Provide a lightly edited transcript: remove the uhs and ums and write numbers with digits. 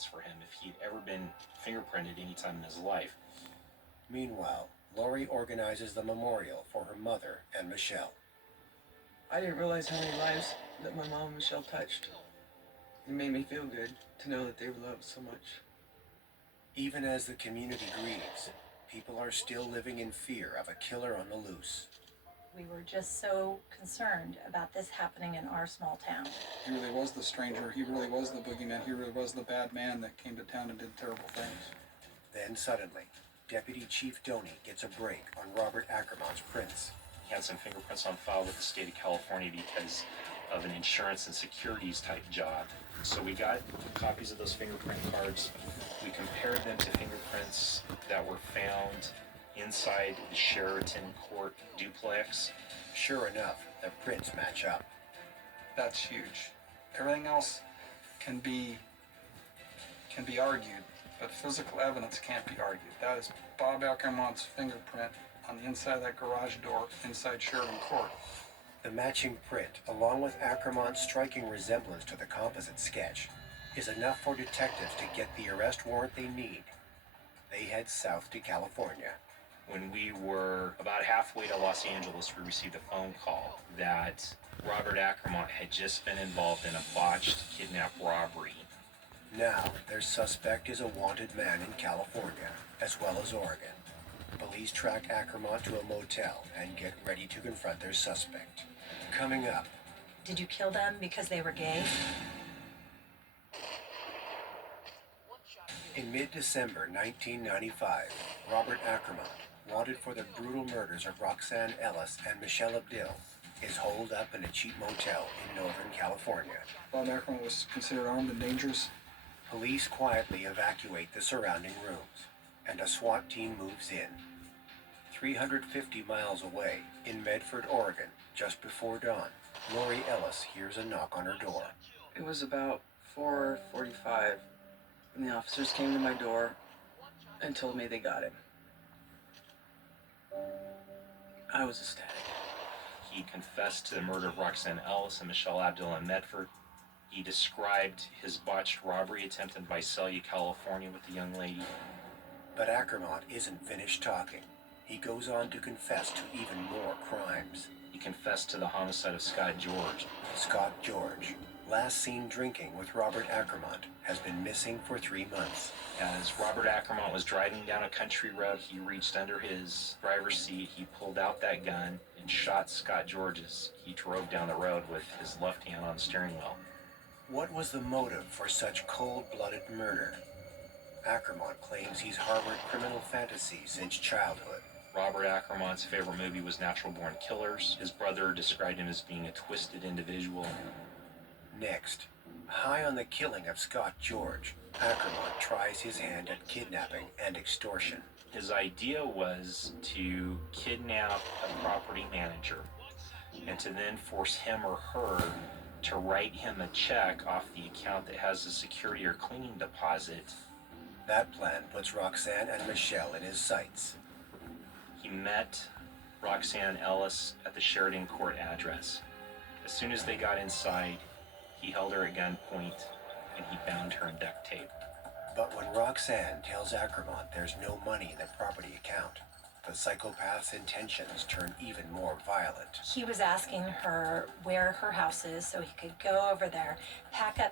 fingerprints for him if he'd ever been fingerprinted any time in his life. Meanwhile, Lori organizes the memorial for her mother and Michelle. I didn't realize how many lives that my mom and Michelle touched. It made me feel good to know that they were loved so much. Even as the community grieves, people are still living in fear of a killer on the loose. We were just so concerned about this happening in our small town. He really was the stranger. He really was the boogeyman. He really was the bad man that came to town and did terrible things. Then suddenly, Deputy Chief Doney gets a break on Robert Ackermont's prints. He had some fingerprints on file with the state of California because of an insurance and securities type job. So we got copies of those fingerprint cards. We compared them to fingerprints that were found inside the Sheraton Court duplex. Sure enough, the prints match up. That's huge. Everything else can be argued, but physical evidence can't be argued. That is Bob Ackermont's fingerprint on the inside of that garage door inside Sheraton Court. The matching print, along with Ackermont's striking resemblance to the composite sketch, is enough for detectives to get the arrest warrant they need. They head south to California. When we were about halfway to Los Angeles, we received a phone call that Robert Ackermont had just been involved in a botched kidnap robbery. Now, their suspect is a wanted man in California, as well as Oregon. Police track Ackermont to a motel and get ready to confront their suspect. Coming up. Did you kill them because they were gay? In mid-December 1995, Robert Ackermont, wanted for the brutal murders of Roxanne Ellis and Michelle Abdil, is holed up in a cheap motel in Northern California. Bob Ackermont was considered armed and dangerous. Police quietly evacuate the surrounding rooms, and a SWAT team moves in. 350 miles away, in Medford, Oregon, just before dawn, Lori Ellis hears a knock on her door. It was about 4:45 when the officers came to my door and told me they got him. I was ecstatic. He confessed to the murder of Roxanne Ellis and Michelle Abdul in Medford. He described his botched robbery attempt in Visalia, California with the young lady. But Ackermont isn't finished talking. He goes on to confess to even more crimes. He confessed to the homicide of Scott George. Scott George, last seen drinking with Robert Ackermont, has been missing for 3 months. As Robert Ackermont was driving down a country road, he reached under his driver's seat, he pulled out that gun and shot Scott George as he drove down the road with his left hand on the steering wheel. What was the motive for such cold-blooded murder? Ackermont claims he's harbored criminal fantasies since childhood. Robert Ackermont's favorite movie was Natural Born Killers. His brother described him as being a twisted individual. Next, high on the killing of Scott George, Ackermont tries his hand at kidnapping and extortion. His idea was to kidnap a property manager and to then force him or her to write him a check off the account that has a security or cleaning deposit. That plan puts Roxanne and Michelle in his sights. He met Roxanne Ellis at the Sheraton Court address. As soon as they got inside, he held her at gunpoint and he bound her in duct tape. But when Roxanne tells Ackermont there's no money in the property account, the psychopath's intentions turn even more violent. He was asking her where her house is so he could go over there, pack up